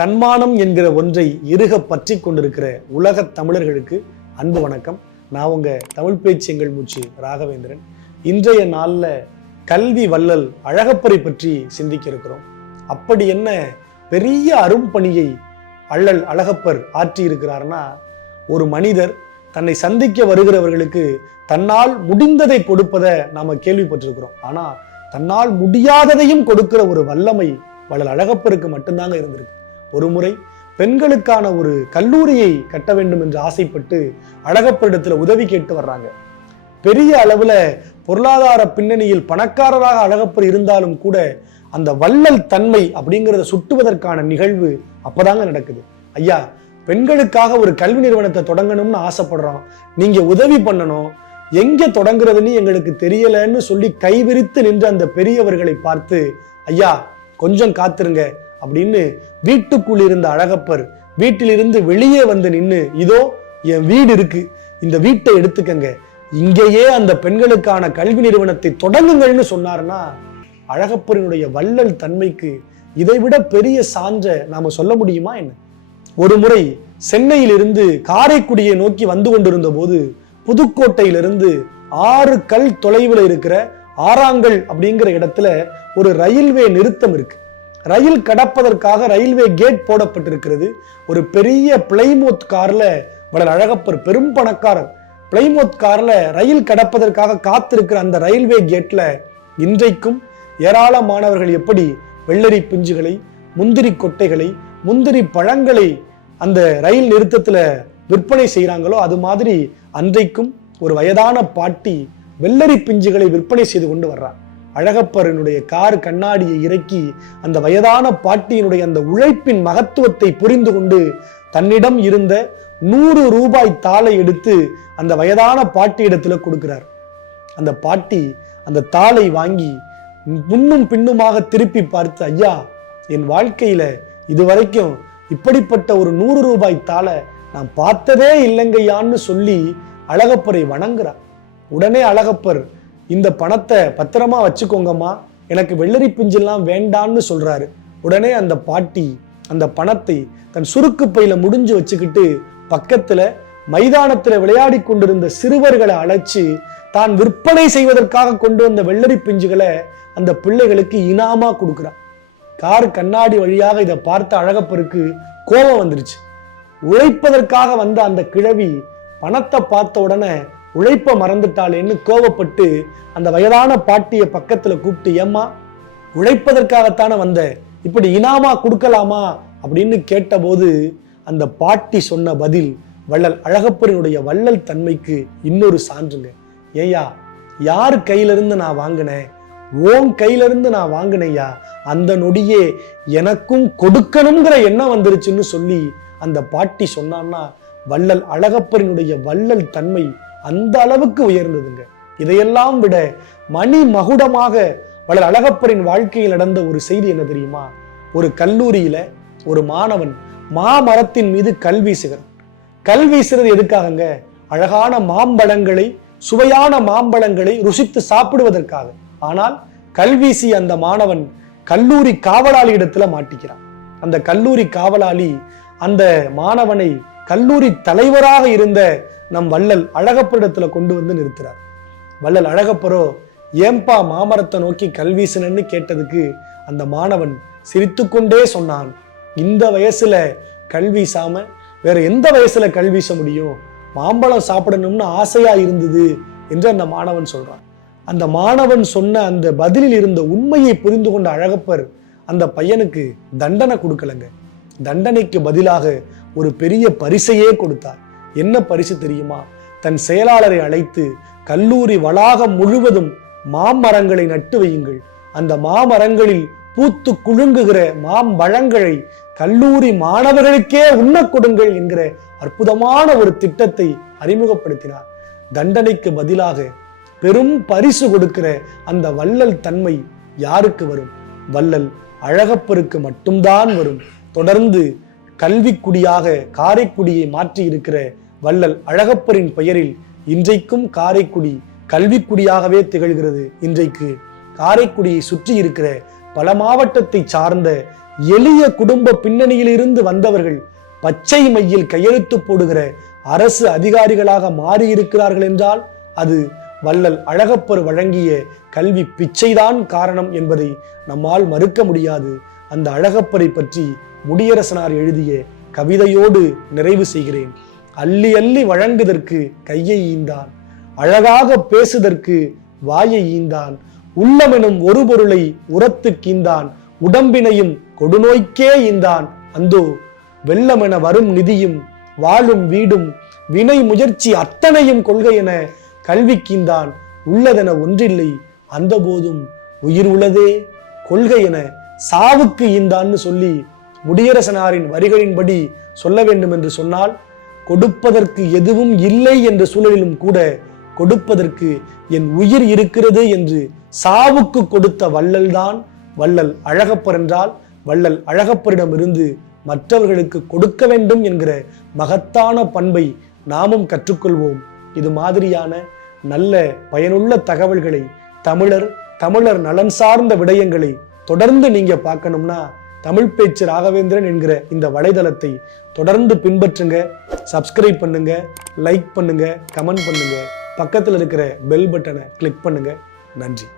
தன்மானம் என்கிற ஒன்றை இறுக பற்றி கொண்டிருக்கிற உலக தமிழர்களுக்கு அன்பு வணக்கம். நான் உங்க தமிழ் பேச்சு எங்கள் மூச்சு ராகவேந்திரன். இன்றைய நாள்ல கல்வி வள்ளல் அழகப்பரை பற்றி சிந்திக்க இருக்கிறோம். அப்படி என்ன பெரிய அரும்பணியை அள்ளல் அழகப்பர் ஆற்றி இருக்கிறார்னா, ஒரு மனிதர் தன்னை சந்திக்க வருகிறவர்களுக்கு தன்னால் முடிந்ததை கொடுப்பதை நாம கேள்விப்பட்டிருக்கிறோம். ஆனா தன்னால் முடியாததையும் கொடுக்கிற ஒரு வல்லமை வள்ளல் அழகப்பருக்கு மட்டும்தாங்க இருந்திருக்கு. ஒரு முறை பெண்களுக்கான ஒரு கல்லூரியை கட்ட வேண்டும் என்று ஆசைப்பட்டு அழகப்பரிடத்துல உதவி கேட்டு வர்றாங்க. பெரிய அளவுல பொருளாதார பின்னணியில் பணக்காரராக அழகப்பர் இருந்தாலும் கூட அந்த வள்ளல் தன்மை அப்படிங்கிறத சுட்டுவதற்கான நிகழ்வு அப்பதாங்க நடக்குது. ஐயா, பெண்களுக்காக ஒரு கல்வி நிறுவனத்தை தொடங்கணும்னு ஆசைப்படுறோம், நீங்க உதவி பண்ணணும், எங்க தொடங்குறதுன்னு எங்களுக்கு தெரியலன்னு சொல்லி கைவிரித்து நின்ற அந்த பெரியவர்களை பார்த்து, ஐயா கொஞ்சம் காத்திருங்க அப்படின்னு வீட்டுக்குள் இருந்த அழகப்பர் வீட்டிலிருந்து வெளியே வந்து நின்று, இதோ என் வீடு இருக்கு, இந்த வீட்டை எடுத்துக்கங்க, இங்கேயே அந்த பெண்களுக்கான கல்வி நிறுவனத்தை தொடங்குங்கள்னு சொன்னார்னா, அழகப்பரினுடைய வள்ளல் தன்மைக்கு இதைவிட பெரிய சான்றை நாம சொல்ல முடியுமா என்ன? ஒரு முறை சென்னையில் இருந்து காரைக்குடியை நோக்கி வந்து கொண்டிருந்த போது புதுக்கோட்டையிலிருந்து 6 கல் தொலைவில் இருக்கிற ஆறாங்கல் அப்படிங்கிற இடத்துல ஒரு ரயில்வே நிறுத்தம் இருக்கு. ரயில் கடப்பதற்காக ரயில்வே கேட் போடப்பட்டிருக்கிறது. ஒரு பெரிய பிளைமோத் கார்ல வள்ளல் அழகப்பர், பெரும் பணக்காரர், பிளைமோத் கார்ல ரயில் கடப்பதற்காக காத்திருக்கிற அந்த ரயில்வே கேட்ல இன்றைக்கும் ஏராளமானவர்கள் எப்படி வெள்ளரி பிஞ்சுகளை, முந்திரி கொட்டைகளை, முந்திரி பழங்களை அந்த ரயில் நிறுத்தத்துல விற்பனை செய்யறாங்களோ, அது மாதிரி அன்றைக்கும் ஒரு வயதான பாட்டி வெள்ளரி பிஞ்சுகளை விற்பனை செய்து கொண்டு வர்றார். அழகப்பரனுடைய கார் கண்ணாடியை இறக்கி அந்த வயதான பாட்டியினுடைய அந்த உழைப்பின் மகத்துவத்தை புரிந்து கொண்டு தன்னிடம் இருந்த 100 ரூபாய் தாளை எடுத்து அந்த வயதான பாட்டி இடத்துல கொடுக்கிறார். அந்த பாட்டி அந்த தாளை வாங்கி முன்னும் பின்னுமாக திருப்பி பார்த்து, ஐயா, என் வாழ்க்கையில இதுவரைக்கும் இப்படிப்பட்ட ஒரு 100 ரூபாய் தாளை நான் பார்த்ததே இல்லைங்கய்யான்னு சொல்லி அழகப்பரை வணங்குறார். உடனே அழகப்பர், இந்த பணத்தை பத்திரமா வச்சுக்கோங்கம்மா, எனக்கு வெள்ளரி பிஞ்செல்லாம் வேண்டான்னு சொல்றாரு. உடனே அந்த பாட்டி அந்த பணத்தை தன் சுருக்கு பையில முடிஞ்சு வச்சுக்கிட்டு பக்கத்துல மைதானத்துல விளையாடி கொண்டிருந்த சிறுவர்களை அழைச்சு தான் விற்பனை செய்வதற்காக கொண்டு வந்த வெள்ளரி பிஞ்சுகளை அந்த பிள்ளைகளுக்கு இனாமா கொடுக்கிறார். கார் கண்ணாடி வழியாக இதை பார்த்த அழகப்பருக்கு கோபம் வந்துருச்சு. உழைப்பதற்காக வந்த அந்த கிழவி பணத்தை பார்த்த உடனே உழைப்ப மறந்துட்டாளேன்னு கோபப்பட்டு அந்த வயதான பாட்டிய பக்கத்துல கூப்பிட்டு, ஏம்மா, உழைப்பதற்காகத்தானே வந்த, இப்படி இனாமா கொடுக்கலாமா அப்படின்னு கேட்டபோது அந்த பாட்டி சொன்ன பதில் வள்ளல் அழகப்பரினுடைய வள்ளல் தன்மைக்கு இன்னொரு சான்றுங்க. ஏயா, யாரு கையில இருந்து நான் வாங்கினேன்? ஓன் கையில இருந்து நான் வாங்கினையா, அந்த நொடியே எனக்கும் கொடுக்கணுங்கிற எண்ணம் வந்துருச்சுன்னு சொல்லி அந்த பாட்டி சொன்னான்னா, வள்ளல் அழகப்பரினுடைய வள்ளல் தன்மை அந்த அளவுக்கு உயர்ந்ததுங்க. இதையெல்லாம் விட மணி மகுடமாக வள்ளல் அழகப்பரின் வாழ்க்கையில் நடந்த ஒரு செய்தி என்ன தெரியுமா? ஒரு கல்லூரியில ஒரு மாணவன் மாமரத்தின் மீது கல் வீசுகிறான். கல் வீசுறது எதுக்காகங்க? அழகான மாம்பழங்களை, சுவையான மாம்பழங்களை ருசித்து சாப்பிடுவதற்காக. ஆனால் கல்வீசி அந்த மாணவன் கல்லூரி காவலாளி இடத்துல மாட்டிக்கிறான். அந்த கல்லூரி காவலாளி அந்த மாணவனை கல்லூரி தலைவராக இருந்த நம் வள்ளல் அழகப்பரிடத்துல கொண்டு வந்து நிறுத்துறார். வள்ளல் அழகப்பரோ, ஏம்பா மாமரத்தை நோக்கி கல்வீசனன்னு கேட்டதுக்கு அந்த மாணவன் சிரித்து கொண்டே சொன்னான், இந்த வயசுல கல்வீசாம வேற எந்த வயசுல கல்வீச முடியும்? மாம்பழம் சாப்பிடணும்னு ஆசையா இருந்தது என்று அந்த மாணவன் சொல்றான். அந்த மாணவன் சொன்ன அந்த பதிலில் இருந்த உண்மையை புரிந்து கொண்ட அழகப்பர் அந்த பையனுக்கு தண்டனை கொடுக்கலங்க. தண்டனைக்கு பதிலாக ஒரு பெரிய பரிசையே கொடுத்தார். என்ன பரிசு தெரியுமா? தன் செயலாளரை அழைத்து, கல்லூரி வளாகம் முழுவதும் மாமரங்களை நட்டு வையுங்கள், அந்த மாமரங்களில் பூத்து குலுங்குகிற மாம்பழங்களை கல்லூரி மாணவர்களுக்கே உண்ண கொடுங்கள் என்கிற அற்புதமான ஒரு திட்டத்தை அறிமுகப்படுத்தினார். தண்டனைக்கு பதிலாக பெரும் பரிசு கொடுக்கிற அந்த வள்ளல் தன்மை யாருக்கு வரும்? வள்ளல் அழகப்பருக்கு மட்டும்தான் வரும். தொடர்ந்து கல்விக்குடியாக காரைக்குடியை மாற்றி இருக்கிற வள்ளல் அழகப்பரின் பெயரில் இன்றைக்கும் காரைக்குடி கல்விக்குடியாகவே திகழ்கிறது. இன்றைக்கு காரைக்குடியை சுற்றி இருக்கிற பல மாவட்டத்தை சார்ந்த எளிய குடும்ப பின்னணியிலிருந்து வந்தவர்கள் பச்சை மையில் கையெழுத்து போடுகிற அரசு அதிகாரிகளாக மாறியிருக்கிறார்கள் என்றால் அது வள்ளல் அழகப்பர் வழங்கிய கல்வி பிச்சைதான் காரணம் என்பதை நம்மால் மறுக்க முடியாது. அந்த அழகப்பரை பற்றி முடியரசனார் எழுதிய கவிதையோடு நிறைவு செய்கிறேன். அள்ளி அள்ளி வழங்குதற்கு கையை ஈந்தான், அழகாக பேசுதற்கு வாயை ஈந்தான், உள்ளமெனும் ஒரு பொருளை உரத்து கீந்தான், உடம்பினையும் கொடுநோய்க்கே ஈந்தான். அந்தோ வெள்ளமென வரும் நிதியும் வாழும் வீடும் வினை முயற்சி அத்தனையும் கொள்கை என கல்விக்கீந்தான். உள்ளதென ஒன்றில்லை அந்த போதும் உயிர் உள்ளதே கொள்கை என சாவுக்கு ஈந்தான்னு சொல்லி முடியரசனாரின் வரிகளின்படி சொல்ல வேண்டும் என்று சொன்னால், கொடுப்பதற்கு எதுவும் இல்லை என்ற சூழலிலும் கூட கொடுப்பதற்கு என் உயிர் இருக்கிறது என்று சாவுக்கு கொடுத்த வள்ளல் தான் வள்ளல் அழகப்பர் என்றால், வள்ளல் அழகப்பரிடமிருந்து மற்றவர்களுக்கு கொடுக்க வேண்டும் என்கிற மகத்தான பண்பை நாமும் கற்றுக்கொள்வோம். இது மாதிரியான நல்ல பயனுள்ள தகவல்களை, தமிழர் நலன் சார்ந்த விடயங்களை தொடர்ந்து நீங்க பார்க்கணும்னா தமிழ் பேச்சு ராகவேந்திரன் என்கிற இந்த வலைதளத்தை தொடர்ந்து பின்பற்றுங்க. சப்ஸ்கிரைப் பண்ணுங்க, லைக் பண்ணுங்க, கமெண்ட் பண்ணுங்க, பக்கத்தில் இருக்கிற பெல் பட்டனை கிளிக் பண்ணுங்க. நன்றி.